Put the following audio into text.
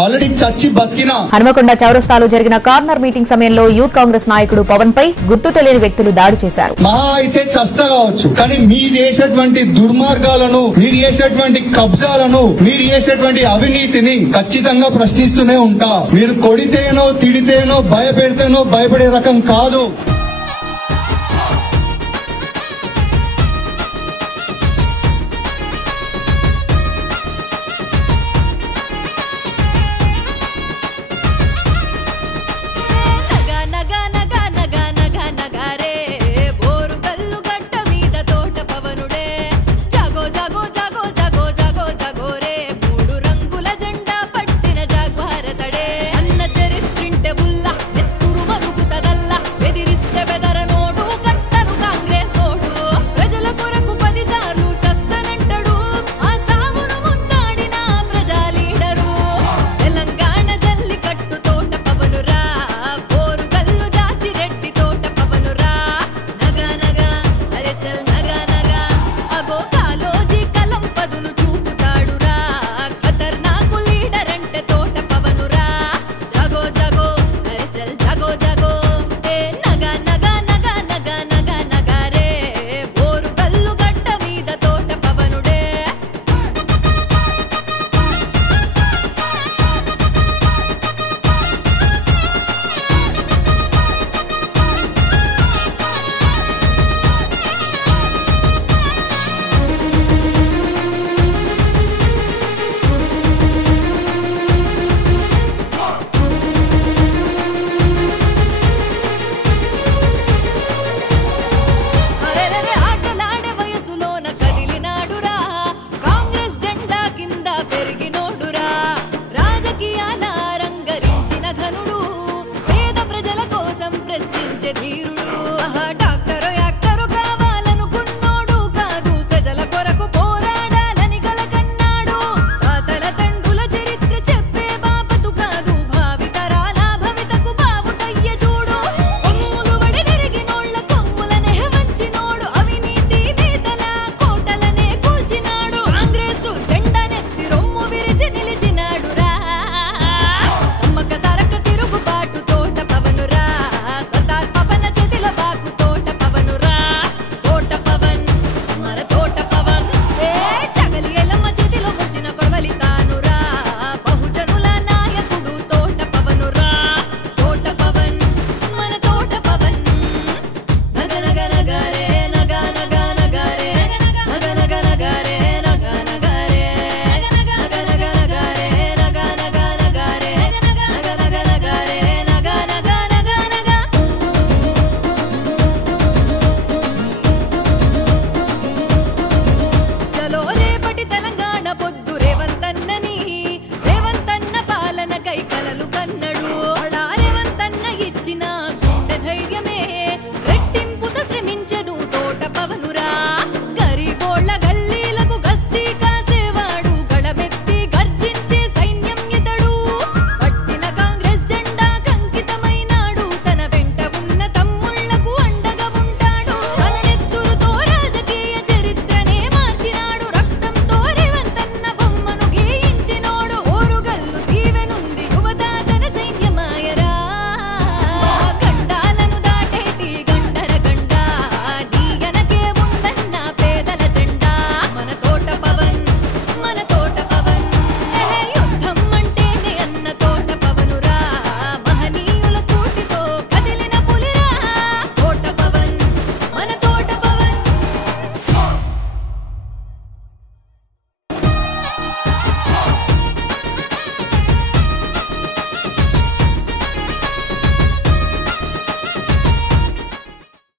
Already చచ్చి బతికిన. హనుమకొండ చౌరస్తాలో జరిగిన కార్నర్ మీటింగ్ సమయంలో యూత్ కాంగ్రెస్ నాయకుడు పవన్ పై గుర్తు తెలియని వ్యక్తులు దాడి చేశారు. మహా అయితే చస్తా కావచ్చు, కానీ మీరు చేసేటువంటి దుర్మార్గాలను, మీరు చేసేటువంటి కబ్జాలను, మీరు చేసేటువంటి అవినీతిని ఖచ్చితంగా ప్రశ్నిస్తూనే ఉంటా. మీరు కొడితేనో తిడితేనో భయపెడితేనో భయపడే రకం కాదు. పెరిగి